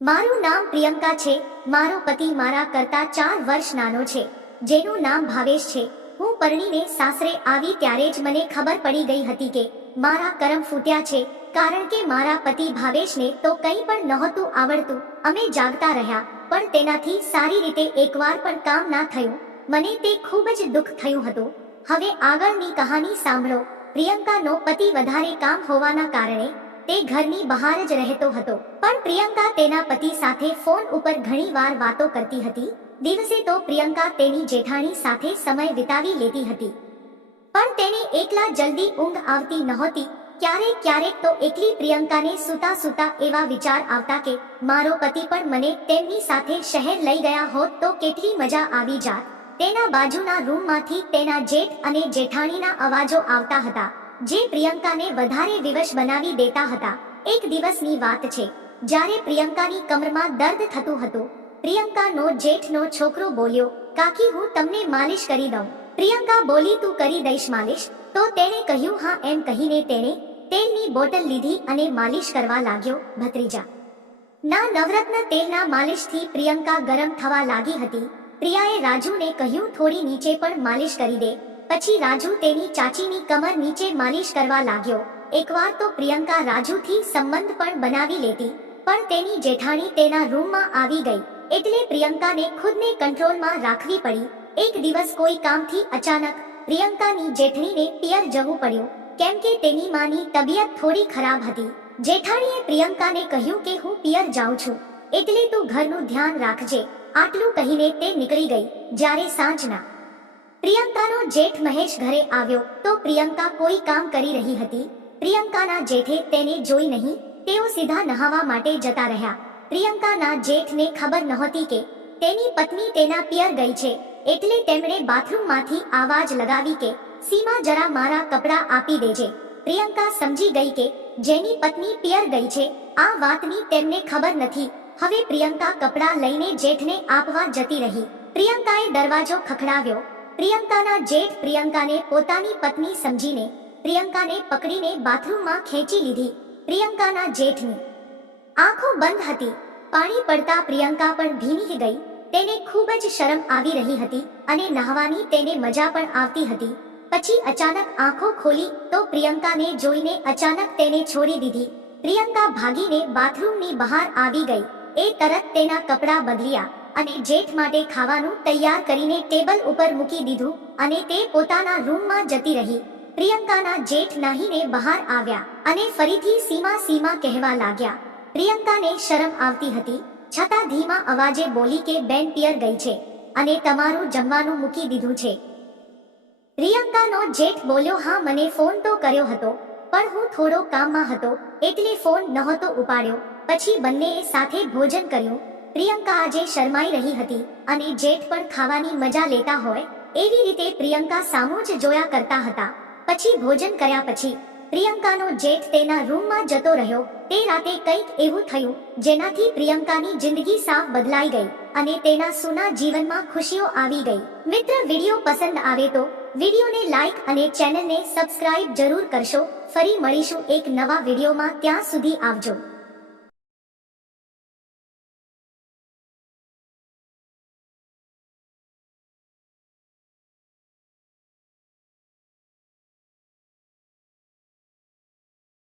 મારું નામ પ્રિયંકા છે. મારો પતિ મારા કરતા 4 વર્ષ નાનો છે, જેનું નામ ભાવેશ છે. હું પરણીને સાસરે આવી ત્યારે જ મને ખબર પડી ગઈ હતી કે મારા કરમ ફૂટ્યા છે, કારણ કે મારા પતિ ભાવેશને તો કંઈ પણ નહોતું આવડતું. અમે જાગતા રહ્યા, પણ તેનાથી સારી રીતે એકવાર પણ કામ ના થયું. મને તે ખૂબ જ દુઃખ થયું હતું. હવે આગળની કહાની સાંભળો. પ્રિયંકાનો પતિ વધારે કામ હોવાના કારણે તે ઘરની બહાર જ રહેતો હતો, પણ પ્રિયંકા તેના પતિ સાથે ફોન ઉપર ઘણીવાર વાતો કરતી હતી. દિવસે તો પ્રિયંકા તેની જેઠાણી સાથે સમય વિતાવી લેતી હતી, પણ તેને એકલા જલ્દી ઊંઘ આવતી નહોતી. ક્યારેક ક્યારેક તો એકલી પ્રિયંકાને સૂતા સૂતા એવા વિચાર આવતા કે મારો પતિ પણ મને તેમની સાથે શહેર લઈ ગયા હોત તો કેટલી મજા આવી જાત. તેના બાજુના રૂમમાંથી તેના જેઠ અને જેઠાણીના અવાજો આવતા હતા, જે પ્રિયંકાને વધારે વિવશ બનાવી દેતા હતા. એક દિવસની વાત છે, જ્યારે પ્રિયંકાની કમરમાં દર્દ થતું હતું. પ્રિયંકાનો જેઠનો છોકરો બોલ્યો, કાકી હું તમને માલિશ કરી દઉં. પ્રિયંકા બોલી, તું કરી દઈશ માલિશ? તો તેણે કહ્યું હા. એમ કહીને તેણે તેલની બોટલ લીધી અને માલિશ કરવા લાગ્યો. ભત્રીજા ના નવરત્ન તેલના માલિશથી પ્રિયંકા ગરમ થવા લાગી હતી. પ્રિયાએ રાજુને કહ્યું, થોડી નીચે પણ માલિશ કરી દે. પછી રાજુ તેની ચાચીની કમર નીચે માલિશ કરવા લાગ્યો. એકવાર તો પ્રિયંકા રાજુથી સંબંધ પણ બનાવી લેતી, પણ તેની જેઠાણી તેના રૂમમાં આવી ગઈ, એટલે પ્રિયંકાને ખુદને કંટ્રોલમાં રાખવી પડી. એક દિવસ કોઈ કામથી અચાનક પ્રિયંકાની જેઠણીને પિયર જવું પડ્યું, કેમ કે તેની માની તબિયત થોડી ખરાબ હતી. જેઠાણીએ પ્રિયંકાને કહ્યું કે હું પિયર જાઉં છું, એટલે તું ઘરનું ધ્યાન રાખજે. આટલું કહીને તે નીકળી ગઈ. જ્યારે સાંજના પ્રિયંકાનો જેઠ મહેશ ઘરે આવ્યો તો પ્રિયંકા કોઈ કામ કરી રહી હતી. પ્રિયંકાના જેઠે તેને જોઈ નહીં. તેઓ સીધા નહાવા માટે જતા રહ્યા. પ્રિયંકાના જેઠને ખબર નહોતી કે તેની પત્ની તેના પિયર ગઈ છે, એટલે તેમણે બાથરૂમમાંથી આવાજ લગાવી કે સીમા, જરા મારા કપડાં આપી દેજે. પ્રિયંકા સમજી ગઈ કે જેની પત્ની પિયર ગઈ છે, આ વાતની તેમને ખબર નથી. હવે પ્રિયંકા કપડાં લઈને જેઠને આપવા જતી રહી. પ્રિયંકાએ દરવાજો ખખડાવ્યો. પ્રિયંકાના જેઠ પ્રિયંકાને પોતાની પત્ની સમજીને પ્રિયંકાને પકડીને બાથરૂમમાં ખેંચી લીધી. પ્રિયંકાના જેઠની આંખો બંધ હતી. પાણી પડતા પ્રિયંકા પણ ભીની ગઈ. તેને ખૂબ જ શરમ આવી રહી હતી અને નહાવાની તેને મજા પણ આવતી હતી. પછી અચાનક આંખો ખોલી તો પ્રિયંકાને જોઈને અચાનક તેને છોડી દીધી. પ્રિયંકા ભાગીને બાથરૂમની બહાર આવી ગઈ. એ તરત તેના કપડાં બદલ્યા અને જેઠ માટે ખાવાનું તૈયાર કરીને ટેબલ ઉપર મૂકી દીધું અને તે પોતાના રૂમમાં જતી રહી. પ્રિયંકાના જેઠ નાહીને બહાર આવ્યા અને ફરીથી સીમા સીમા કહેવા લાગ્યા. પ્રિયંકાને શરમ આવતી હતી, છતાં ધીમા અવાજે બોલી કે બેન પિયર ગઈ છે અને તમારું જમવાનું મૂકી દીધું છે. પ્રિયંકાનો જેઠ બોલ્યો, હા મને ફોન તો કર્યો હતો, પણ હું થોડો કામમાં હતો એટલે ફોન નહોતો ઉપાડ્યો. પછી બંનેએ સાથે ભોજન કર્યું. પ્રિયંકા આજે શરમાઈ રહી હતી અને જેઠ પણ ખાવાની મજા લેતા હોય એવી રીતે પ્રિયંકા સામું જ જોયા કરતા હતા. પછી ભોજન કર્યા પછી પ્રિયંકાનો જેઠ તેના રૂમમાં જતો રહ્યો. તે રાતે કંઈક એવું થયું જેનાથી પ્રિયંકાની જિંદગી સાવ બદલાઈ ગઈ અને તેના સૂના જીવનમાં ખુશીઓ આવી ગઈ. મિત્ર, વિડીયો પસંદ આવે તો વિડીયોને લાઈક અને ચેનલને સબસ્ક્રાઇબ જરૂર કરશો. ફરી મળીશું એક નવા વિડીયોમાં. ત્યાં સુધી આવજો.